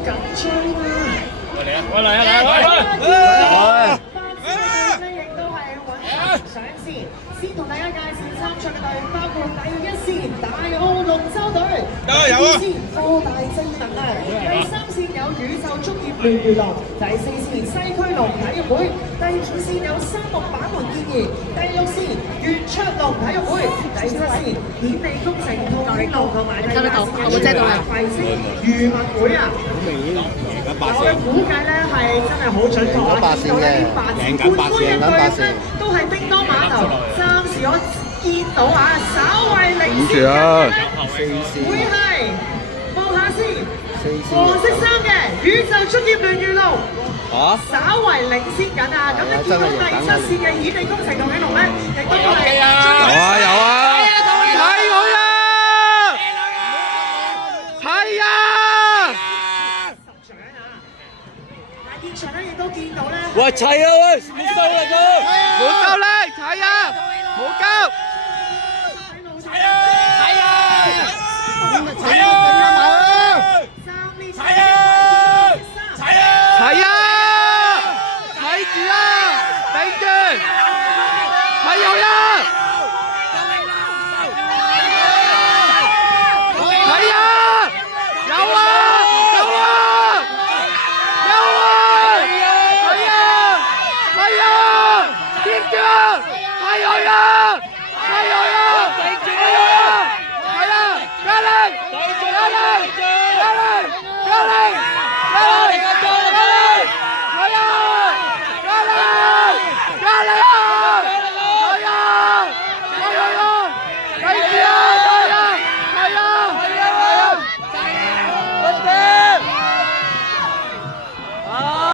緊張啊！嚟啊！亦都係揾上線，先同大家介紹參賽嘅隊，包括第一線大澳龍舟隊，第二線科大精能量，第三線有宇宙足業聯娛樂，第四線西區龍體育會，第五線有沙木板門建議，第六線粵卓龍體育會，第七線顯利工程同興路同埋第八線嘅全華廢星漁民會啊！我嘅估計咧係真係好準確啊！見到呢啲8線冠軍一隊咧都係叮當碼頭，暫時我見到啊，稍為領先緊會係望下先，黃色衫嘅宇宙足業聯娛樂，稍為領先緊啊！咁你見到第7線嘅顯利工程同興隆咧，亦都係有啊！睇佢啊！係啊！現場咧亦都見到咧，喂，齊啊喂，冇收啦佢，冇收啦，齊啊，冇交，齊啊！